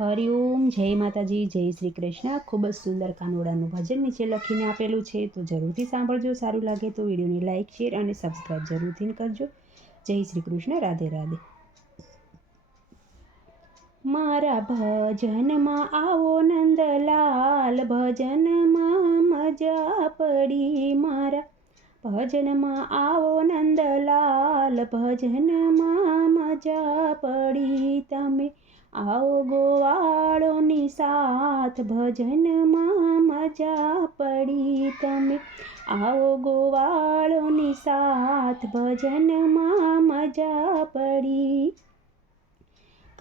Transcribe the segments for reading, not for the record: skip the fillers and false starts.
હરિઓમ, જય માતાજી, જય શ્રી કૃષ્ણ। ખૂબ જ સુંદર કાનોડાનું ભજન નીચે લખીને આપેલું છે, તો જરૂરથી સાંભળજો। સારું લાગે તો વિડીયોને લાઇક, શેર અને સબસ્ક્રાઈબ જરૂરથી કરજો। જય શ્રી કૃષ્ણ, રાધે રાધે। મારા ભજનમાં આવો નંદલાલ, ભજનમાં મજા પડી। મારા ભજનમાં આવો નંદલાલ, ભજનમાં મજા પડી। તમે આવો ગોવાળોની સાથ, ભજનમાં મજા પડી। તમે આવો ગોવાળોની સાથ, ભજનમાં મજા પડી।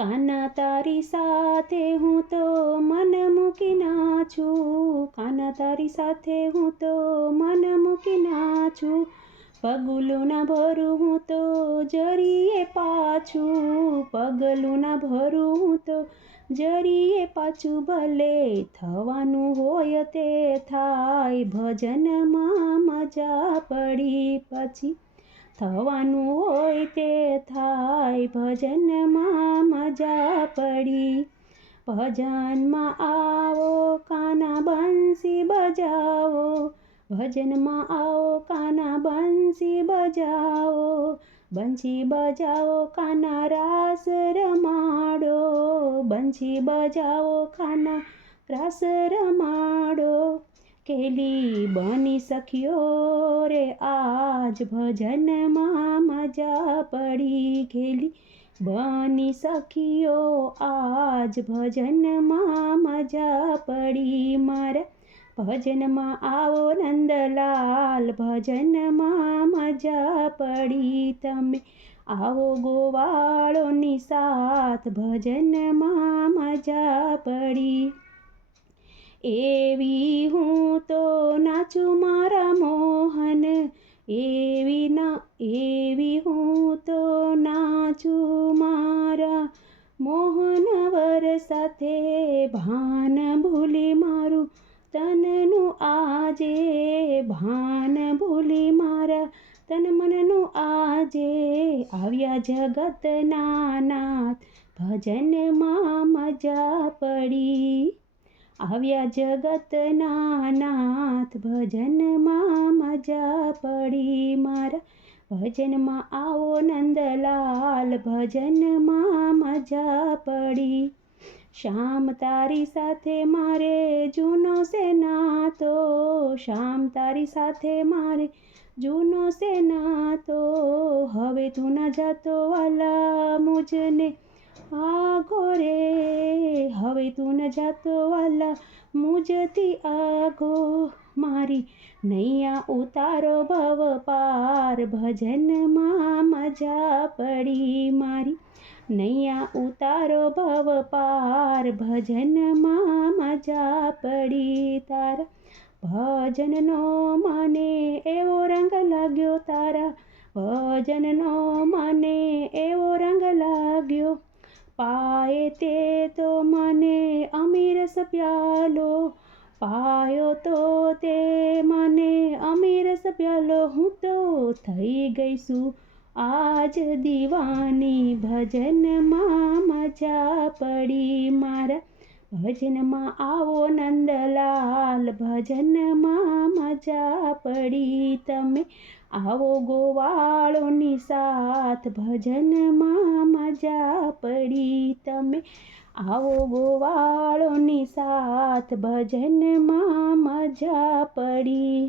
કાના તારી સાથે હું તો મન મૂકી નાચું, કાના તારી સાથે હું તો મન મૂકી નાચું। પગલું ના ભરું હું તો જરીએ પાછું, પગલું ના ભરું હું તો જરીએ પાછું। ભલે થવાનું હોય તે થાય, ભજનમાં મજા પડી। પછી થવાનું હોય તે થાય, ભજનમાં મજા પડી। ભજનમાં આવો કાના બંસી બજાવો, ભજનમાં આવો કાના બંસી બજાવો। બંસી બજાવો કાના રાસ રમાડો, બંસી બજાવો કાના રાસ રમાડો। કેલી બની સખીઓ રે આજ, ભજનમાં મજા પડી। કેલી બની સખીઓ આજ, ભજનમાં મજા પડી। મારા ભજનમાં આવો નંદલાલ, ભજનમાં મજા પડી। તમે આવો ગોવાળોની સાથ, ભજનમાં મજા પડી। એવી હું તો નાચું મારા મોહન, એવી હું તો નાચું મારા મોહન વર સાથે। ભાન ભૂલી મારું તનનું આજે, ભાન ભૂલી મારા તન મનનું આજે। આવ્યા જગતના નાથ, ભજનમાં મજા પડી। આવ્યા જગતના નાથ, ભજનમાં મજા પડી। મારા ભજનમાં આવો નંદલાલ, ભજનમાં મજા પડી। શ્યામ તારી સાથે મારે જૂનો સે નાતો, શ્યામ તારી સાથે મારે જૂનો સે નાતો। હવે તું ન જાતો વાલા મુજને આગો રે, હવે તું ન જાતો વાલા મુજથી આગો। મારી નૈયા ઉતારો ભવ પાર, ભજનમાં મજા પડી। મારી નૈયા ઉતારો ભવ પાર, ભજનમાં મજા પડી। તારા ભજનનો મને એવો રંગ લાગ્યો, તારા ભજનનો મને એવો રંગ લાગ્યો। પાયે તે તો મને અમીરસ પ્યાલો, પાયો તો તે મને અમીરસ પ્યાલો। હું તો થઈ ગઈ છું આજ દીવાની, ભજનમાં મજા પડી। મારા ભજનમાં આવો નંદલાલ, ભજનમાં મજા પડી। તમે આવો ગોવાળોની સાથ, ભજનમાં મજા પડી। તમે આવો ગોવાળોની સાથ, ભજનમાં મજા પડી।